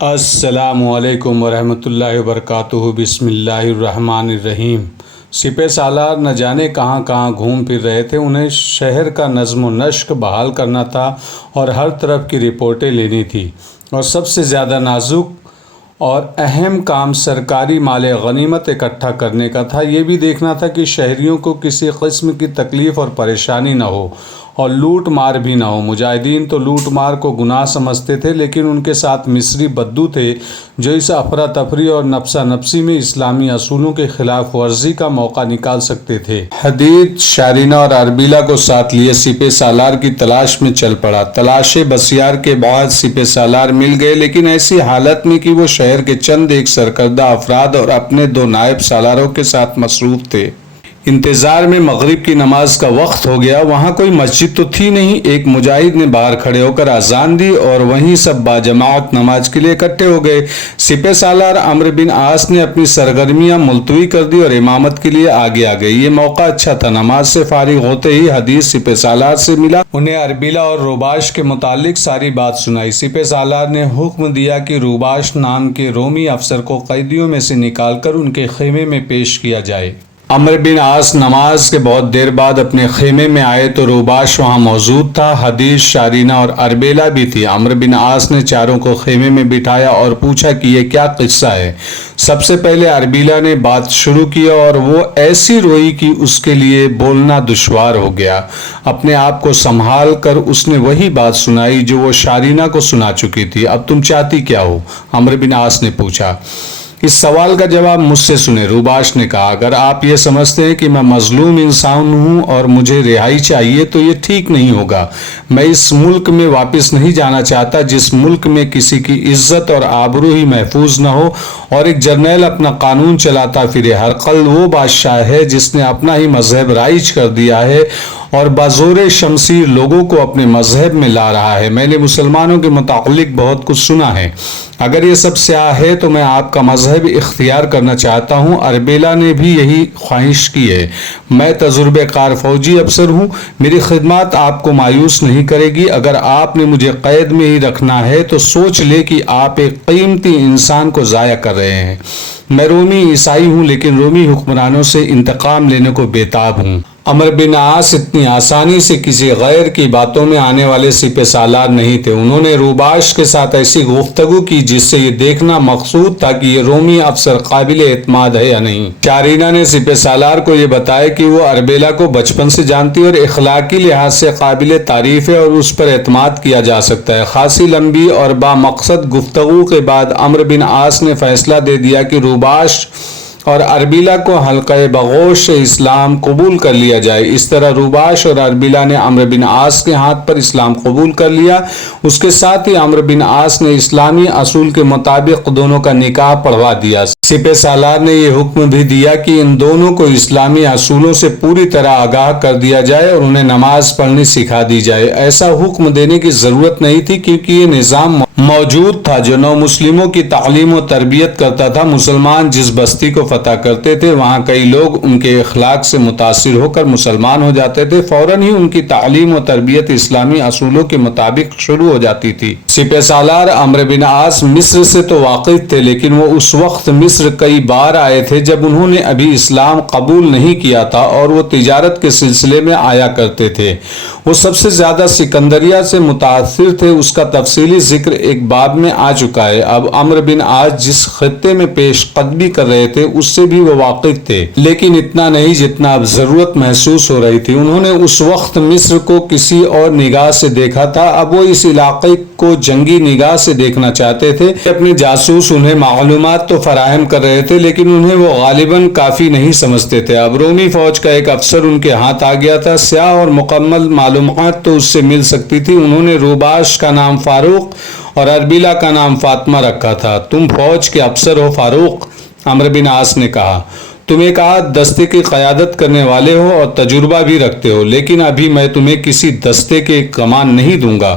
السلام علیکم ورحمۃ اللہ وبرکاتہ۔ بسم اللہ الرحمن الرحیم۔ سپہ سالار نہ جانے کہاں کہاں گھوم پھر رہے تھے۔ انہیں شہر کا نظم و نسق بحال کرنا تھا اور ہر طرف کی رپورٹیں لینی تھی، اور سب سے زیادہ نازک اور اہم کام سرکاری مال غنیمت اکٹھا کرنے کا تھا۔ یہ بھی دیکھنا تھا کہ شہریوں کو کسی قسم کی تکلیف اور پریشانی نہ ہو اور لوٹ مار بھی نہ ہو۔ مجاہدین تو لوٹ مار کو گناہ سمجھتے تھے، لیکن ان کے ساتھ مصری بدو تھے جو اس افراتفری اور نفسا نفسی میں اسلامی اصولوں کے خلاف ورزی کا موقع نکال سکتے تھے۔ حدید، شارینہ اور اربیلا کو ساتھ لیے سپہ سالار کی تلاش میں چل پڑا۔ تلاش بسیار کے بعد سپہ سالار مل گئے، لیکن ایسی حالت میں کہ وہ شہر کے چند ایک سرکردہ افراد اور اپنے 2 نائب سالاروں کے ساتھ مصروف تھے۔ انتظار میں مغرب کی نماز کا وقت ہو گیا۔ وہاں کوئی مسجد تو تھی نہیں۔ ایک مجاہد نے باہر کھڑے ہو کر اذان دی اور وہیں سب باجماعت نماز کے لیے اکٹھے ہو گئے۔ سپہ سالار عمرو بن عاص نے اپنی سرگرمیاں ملتوی کر دی اور امامت کے لیے آگے آ گئے۔ یہ موقع اچھا تھا۔ نماز سے فارغ ہوتے ہی حدیث سپہ سالار سے ملا، انہیں اربیلا اور روباش کے متعلق ساری بات سنائی۔ سپہ سالار نے حکم دیا کہ روباش نام کے رومی افسر کو قیدیوں میں سے نکال کر ان کے خیمے میں پیش کیا جائے۔ عمرو بن عاص نماز کے بہت دیر بعد اپنے خیمے میں آئے تو روباش وہاں موجود تھا۔ حدیث، شارینہ اور اربیلا بھی تھی۔ عمرو بن عاص نے چاروں کو خیمے میں بٹھایا اور پوچھا کہ یہ کیا قصہ ہے۔ سب سے پہلے اربیلا نے بات شروع کی اور وہ ایسی روئی کہ اس کے لیے بولنا دشوار ہو گیا۔ اپنے آپ کو سنبھال کر اس نے وہی بات سنائی جو وہ شارینہ کو سنا چکی تھی۔ اب تم چاہتی کیا ہو؟ عمرو بن عاص نے پوچھا۔ اس سوال کا جواب مجھ سے سنیں، روباش نے کہا۔ اگر آپ یہ سمجھتے ہیں کہ میں مظلوم انسان ہوں اور مجھے رہائی چاہیے تو یہ ٹھیک نہیں ہوگا۔ میں اس ملک میں واپس نہیں جانا چاہتا جس ملک میں کسی کی عزت اور آبرو ہی محفوظ نہ ہو اور ایک جرنیل اپنا قانون چلاتا پھرے۔ ہرقل وہ بادشاہ ہے جس نے اپنا ہی مذہب رائج کر دیا ہے اور بازور شمشیر لوگوں کو اپنے مذہب میں لا رہا ہے۔ میں نے مسلمانوں کے متعلق بہت کچھ سنا ہے۔ اگر یہ سب سیاہ ہے تو میں آپ کا مذہب اختیار کرنا چاہتا ہوں۔ اربیلا نے بھی یہی خواہش کی ہے۔ میں تجربہ کار فوجی افسر ہوں، میری خدمات آپ کو مایوس نہیں کرے گی۔ اگر آپ نے مجھے قید میں ہی رکھنا ہے تو سوچ لے کہ آپ ایک قیمتی انسان کو ضائع کر رہے ہیں۔ میں رومی عیسائی ہوں، لیکن رومی حکمرانوں سے انتقام لینے کو بیتاب ہوں۔ عمرو بن عاص اتنی آسانی سے کسی غیر کی باتوں میں آنے والے سپہ سالار نہیں تھے۔ انہوں نے روباش کے ساتھ ایسی گفتگو کی جس سے یہ دیکھنا مقصود تھا کہ یہ رومی افسر قابل اعتماد ہے یا نہیں۔ شارینہ نے سپہ سالار کو یہ بتایا کہ وہ اربیلا کو بچپن سے جانتی اور اخلاقی لحاظ سے قابل تعریف ہے اور اس پر اعتماد کیا جا سکتا ہے۔ خاصی لمبی اور بامقصد گفتگو کے بعد عمرو بن عاص نے فیصلہ دے دیا کہ روباش اور اربیلا کو حلقہ بغوش سے اسلام قبول کر لیا جائے۔ اس طرح روباش اور اربیلا نے عمرو بن عاص کے ہاتھ پر اسلام قبول کر لیا۔ اس کے ساتھ ہی عمرو بن عاص نے اسلامی اصول کے مطابق دونوں کا نکاح پڑھوا دیا۔ سپہ سالار نے یہ حکم بھی دیا کہ ان دونوں کو اسلامی اصولوں سے پوری طرح آگاہ کر دیا جائے اور انہیں نماز پڑھنی سکھا دی جائے۔ ایسا حکم دینے کی ضرورت نہیں تھی کیونکہ یہ نظام موجود تھا جو نو مسلموں کی تعلیم و تربیت کرتا تھا۔ مسلمان جس بستی کو فتح کرتے تھے وہاں کئی لوگ ان کے اخلاق سے متاثر ہو کر مسلمان ہو جاتے تھے۔ فوراً ہی ان کی تعلیم و تربیت اسلامی اصولوں کے مطابق شروع ہو جاتی تھی۔ سپہ سالار عمرو بن عاص مصر سے تو واقف تھے، لیکن وہ اس وقت مصر کئی بار آئے تھے جب انہوں نے ابھی اسلام قبول نہیں کیا تھا، اور وہ تجارت کے سلسلے میں آیا کرتے تھے۔ وہ سب سے زیادہ سکندریہ سے متاثر تھے۔ اس کا تفصیلی ذکر ایک باب میں آ چکا ہے۔ اب عمرو بن عاص جس خطے میں پیش قدمی کر رہے تھے اس سے بھی وہ واقف تھے، لیکن اتنا نہیں جتنا اب ضرورت محسوس ہو رہی تھی۔ انہوں نے اس وقت مصر کو کسی اور نگاہ سے دیکھا تھا، اب وہ اس علاقے کو جنگی نگاہ سے دیکھنا چاہتے تھے۔ اپنے جاسوس انہیں معلومات تو فراہم کر رہے تھے، لیکن انہیں وہ غالباً کافی نہیں سمجھتے تھے۔ اب رومی فوج کا ایک افسر ان کے ہاتھ آ گیا تھا۔ سیاہ اور مکمل معلومات تو اس سے مل سکتی تھی۔ انہوں نے روباش کا نام فاروق اور اربیلا کا نام فاطمہ رکھا تھا۔ تم فوج کے افسر ہو فاروق، عمرو بن عاص نے کہا۔ تم ایک آدھ دستے کی قیادت کرنے والے ہو اور تجربہ بھی رکھتے ہو، لیکن ابھی میں تمہیں کسی دستے کے کمان نہیں دوں گا۔